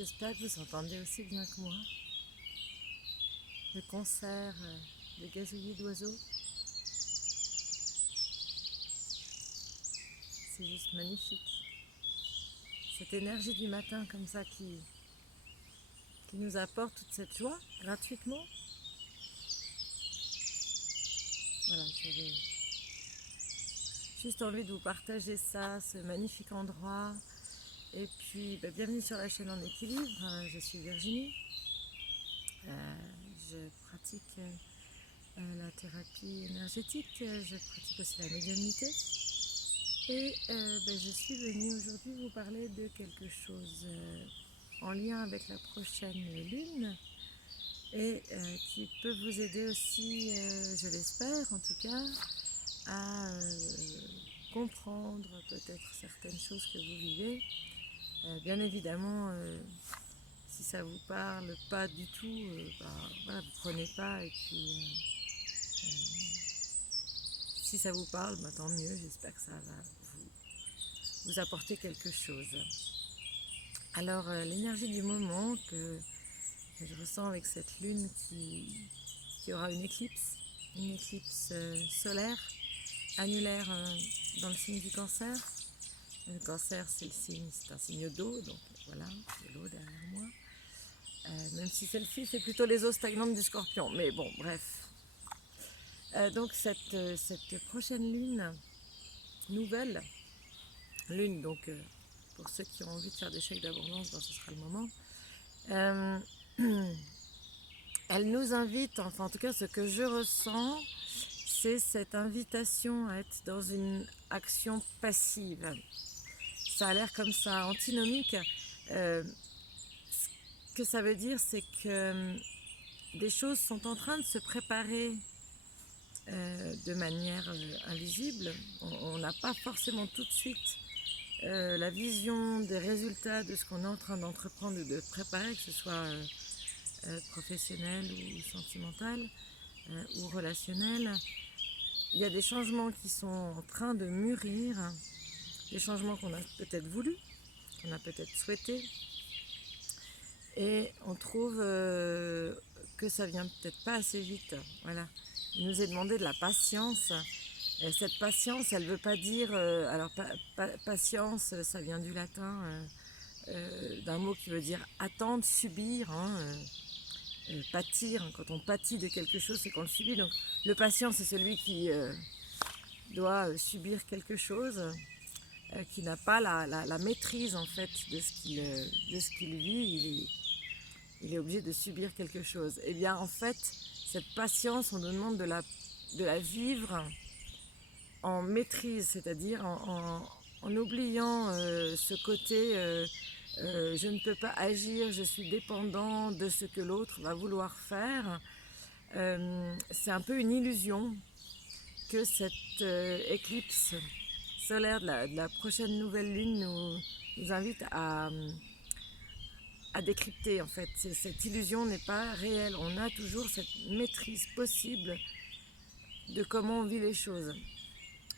J'espère que vous entendez aussi bien que moi. Le concert de gazouillis d'oiseaux, c'est juste magnifique. Cette énergie du matin comme ça qui nous apporte toute cette joie gratuitement. Voilà, j'avais juste envie de vous partager ça, ce magnifique endroit. Et puis, bienvenue sur la chaîne En Équilibre. Je suis Virginie. Je pratique la thérapie énergétique. Je pratique aussi la médiumnité. Et je suis venue aujourd'hui vous parler de quelque chose en lien avec la prochaine lune et qui peut vous aider aussi, je l'espère en tout cas, à comprendre peut-être certaines choses que vous vivez. Bien évidemment, si ça vous parle pas du tout, voilà, vous prenez pas, et puis si ça vous parle, tant mieux, j'espère que ça va vous apporter quelque chose. Alors l'énergie du moment que je ressens avec cette lune qui aura une éclipse solaire, annulaire dans le signe du Cancer. Le Cancer, c'est un signe d'eau, donc voilà, de l'eau derrière moi. Même si celle-ci, c'est plutôt les eaux stagnantes du Scorpion, mais bon, bref. Donc cette prochaine lune, nouvelle lune, donc pour ceux qui ont envie de faire des chèques d'abondance, ce sera le moment. Elle nous invite, enfin en tout cas ce que je ressens, c'est cette invitation à être dans une action passive. Ça a l'air comme ça, antinomique. Ce que ça veut dire, c'est que des choses sont en train de se préparer de manière invisible. On n'a pas forcément tout de suite la vision des résultats de ce qu'on est en train d'entreprendre ou de préparer, que ce soit professionnel ou sentimental ou relationnel. Il y a des changements qui sont en train de mûrir, des changements qu'on a peut-être voulu, qu'on a peut-être souhaité, et on trouve que ça vient peut-être pas assez vite. Voilà. Il nous est demandé de la patience. Et cette patience, elle ne veut pas dire... patience, ça vient du latin, d'un mot qui veut dire attendre, subir, pâtir. Quand on pâtit de quelque chose, c'est qu'on le subit. Donc le patient, c'est celui qui doit subir quelque chose, qui n'a pas la maîtrise en fait de ce qu'il vit. Il est obligé de subir quelque chose. Et bien en fait, cette patience, on nous demande de la vivre en maîtrise, c'est-à-dire en oubliant ce côté je ne peux pas agir, je suis dépendant de ce que l'autre va vouloir faire. C'est un peu une illusion que cette éclipse solaire de la prochaine nouvelle lune nous invite à décrypter en fait. Cette illusion n'est pas réelle. On a toujours cette maîtrise possible de comment on vit les choses.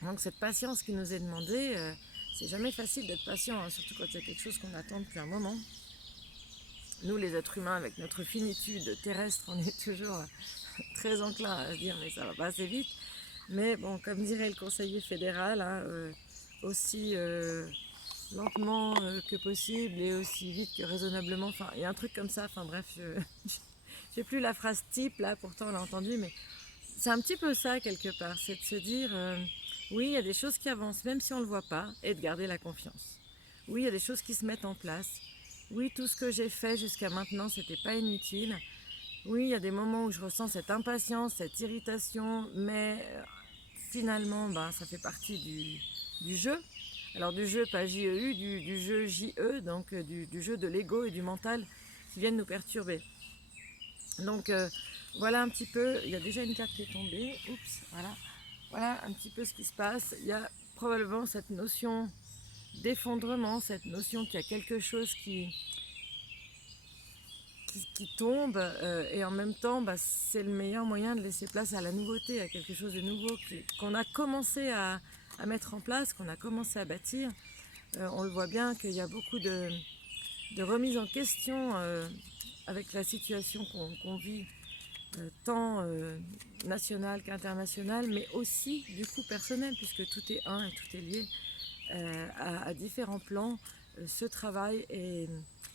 Donc cette patience qui nous est demandée, c'est jamais facile d'être patient, surtout quand il y a quelque chose qu'on attend depuis un moment. Nous les êtres humains, avec notre finitude terrestre, on est toujours très enclin à se dire mais ça va pas assez vite. Mais bon, comme dirait le conseiller fédéral, aussi lentement que possible et aussi vite que raisonnablement. Enfin, il y a un truc comme ça. Enfin bref, j'ai plus la phrase type là, pourtant on l'a entendu, mais c'est un petit peu ça quelque part. C'est de se dire, oui, il y a des choses qui avancent, même si on ne le voit pas, et de garder la confiance. Oui, il y a des choses qui se mettent en place. Oui, tout ce que j'ai fait jusqu'à maintenant, c'était pas inutile. Oui, il y a des moments où je ressens cette impatience, cette irritation, mais finalement, ça fait partie du jeu. Alors du jeu, pas J-E-U, du jeu J-E, donc du jeu de l'ego et du mental qui viennent nous perturber. Donc voilà un petit peu, il y a déjà une carte qui est tombée, oups, voilà un petit peu ce qui se passe. Il y a probablement cette notion d'effondrement, cette notion qu'il y a quelque chose qui tombe, et en même temps c'est le meilleur moyen de laisser place à la nouveauté, à quelque chose de nouveau qu'on a commencé à mettre en place, qu'on a commencé à bâtir. On le voit bien qu'il y a beaucoup de de remise en question avec la situation qu'on vit, tant nationale qu'internationale, mais aussi du coup personnel, puisque tout est un et tout est lié à différents plans. Ce travail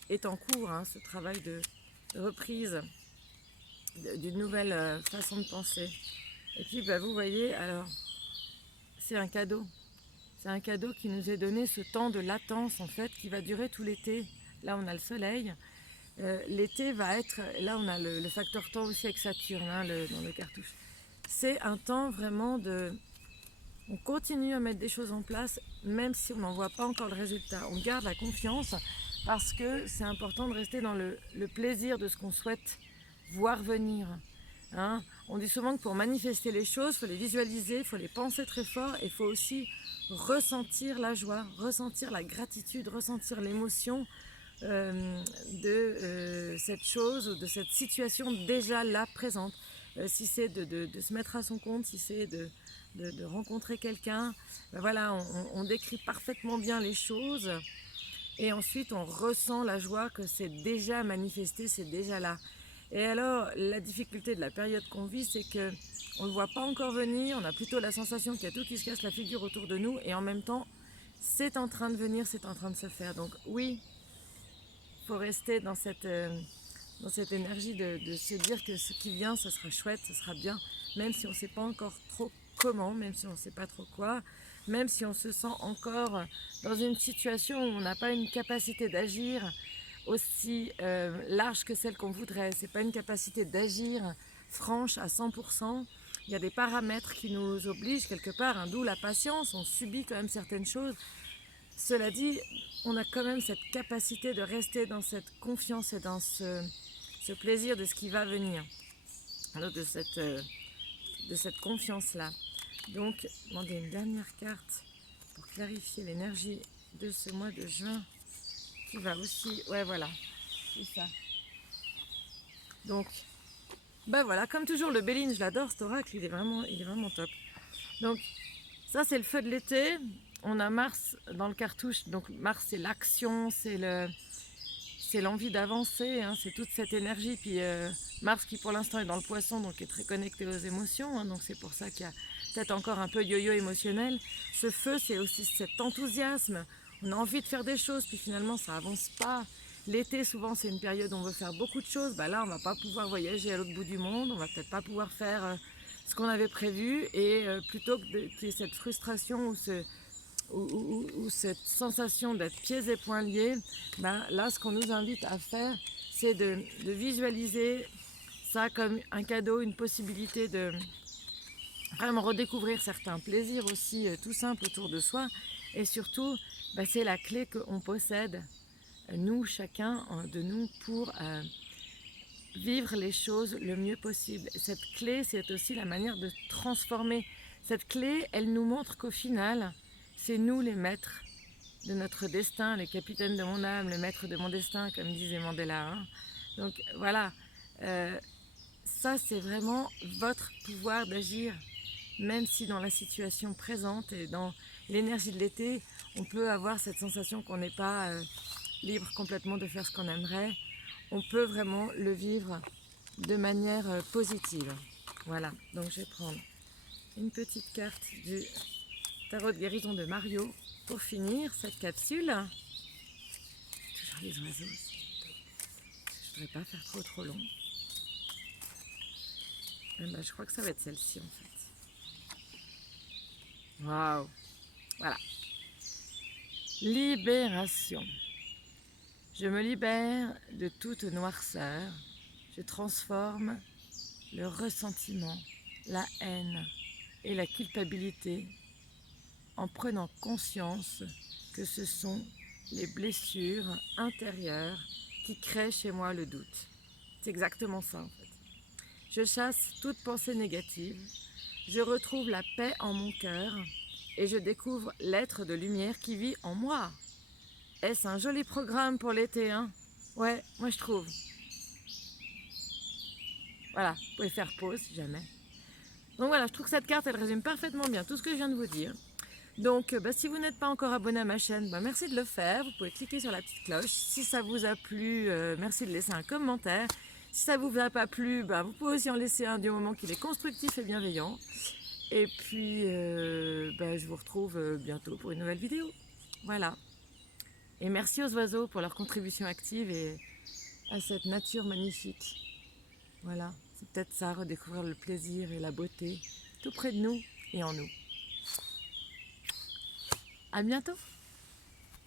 est en cours, hein, ce travail de reprise d'une nouvelle façon de penser. Et puis vous voyez, alors c'est un cadeau. C'est un cadeau qui nous est donné, ce temps de latence en fait, qui va durer tout l'été. Là on a le soleil. L'été va être, là on a le facteur temps aussi avec Saturne hein, dans le cartouche. C'est un temps vraiment de... On continue à mettre des choses en place, même si on n'en voit pas encore le résultat. On garde la confiance parce que c'est important de rester dans le plaisir de ce qu'on souhaite voir venir. Hein, on dit souvent que pour manifester les choses, il faut les visualiser, il faut les penser très fort et il faut aussi ressentir la joie, ressentir la gratitude, ressentir l'émotion de cette chose ou de cette situation déjà là présente. Si c'est de se mettre à son compte, si c'est de rencontrer quelqu'un, voilà, on décrit parfaitement bien les choses et ensuite on ressent la joie que c'est déjà manifesté, c'est déjà là. Et alors, la difficulté de la période qu'on vit, c'est qu'on ne le voit pas encore venir, on a plutôt la sensation qu'il y a tout qui se casse la figure autour de nous, et en même temps, c'est en train de venir, c'est en train de se faire. Donc oui, il faut rester dans cette énergie de se dire que ce qui vient, ce sera chouette, ce sera bien, même si on ne sait pas encore trop comment, même si on ne sait pas trop quoi, même si on se sent encore dans une situation où on n'a pas une capacité d'agir aussi large que celle qu'on voudrait. C'est pas une capacité d'agir franche à 100%. Il y a des paramètres qui nous obligent quelque part, hein, d'où la patience. On subit quand même certaines choses. Cela dit, on a quand même cette capacité de rester dans cette confiance et dans ce plaisir de ce qui va venir, de cette confiance-là. Donc, demander une dernière carte pour clarifier l'énergie de ce mois de juin. Qui va aussi, ouais voilà, c'est ça. Donc, voilà, comme toujours le Béline, je l'adore cet oracle, il est vraiment top. Donc, ça c'est le feu de l'été. On a Mars dans le cartouche, donc Mars c'est l'action, c'est l'envie d'avancer, hein, c'est toute cette énergie. Puis Mars qui pour l'instant est dans le poisson, donc est très connecté aux émotions, hein, donc c'est pour ça qu'il y a peut-être encore un peu de yo-yo émotionnel. Ce feu c'est aussi cet enthousiasme. On a envie de faire des choses, puis finalement ça avance pas. L'été, souvent, c'est une période où on veut faire beaucoup de choses. Là, on va pas pouvoir voyager à l'autre bout du monde. On va peut-être pas pouvoir faire ce qu'on avait prévu. Et plutôt que qu'il y ait cette frustration ou cette sensation d'être pieds et poings liés, là, ce qu'on nous invite à faire, c'est de visualiser ça comme un cadeau, une possibilité de vraiment redécouvrir certains plaisirs aussi tout simples autour de soi. Et surtout, c'est la clé qu'on possède, nous, chacun de nous, pour vivre les choses le mieux possible. Cette clé, c'est aussi la manière de transformer. Cette clé, elle nous montre qu'au final, c'est nous les maîtres de notre destin, les capitaines de mon âme, le maître de mon destin, comme disait Mandela. Hein. Donc voilà, ça c'est vraiment votre pouvoir d'agir, même si dans la situation présente et dans l'énergie de l'été, on peut avoir cette sensation qu'on n'est pas libre complètement de faire ce qu'on aimerait. On peut vraiment le vivre de manière positive. Voilà, donc je vais prendre une petite carte du tarot de guérison de Mario pour finir cette capsule. Toujours les oiseaux. Je ne voudrais pas faire trop long. Je crois que ça va être celle-ci en fait. Waouh! Voilà. Libération. Je me libère de toute noirceur. Je transforme le ressentiment, la haine et la culpabilité en prenant conscience que ce sont les blessures intérieures qui créent chez moi le doute. C'est exactement ça en fait. Je chasse toute pensée négative, je retrouve la paix en mon cœur et je découvre l'être de lumière qui vit en moi. Est-ce un joli programme pour l'été, hein? Ouais, moi je trouve. Voilà, vous pouvez faire pause si jamais. Donc voilà, je trouve que cette carte, elle résume parfaitement bien tout ce que je viens de vous dire. Donc si vous n'êtes pas encore abonné à ma chaîne, merci de le faire. Vous pouvez cliquer sur la petite cloche. Si ça vous a plu, merci de laisser un commentaire. Si ça vous a pas plu, vous pouvez aussi en laisser un du moment qu'il est constructif et bienveillant. Et puis je vous retrouve bientôt pour une nouvelle vidéo. Voilà. Et merci aux oiseaux pour leur contribution active et à cette nature magnifique. Voilà, c'est peut-être ça, redécouvrir le plaisir et la beauté tout près de nous et en nous. À bientôt!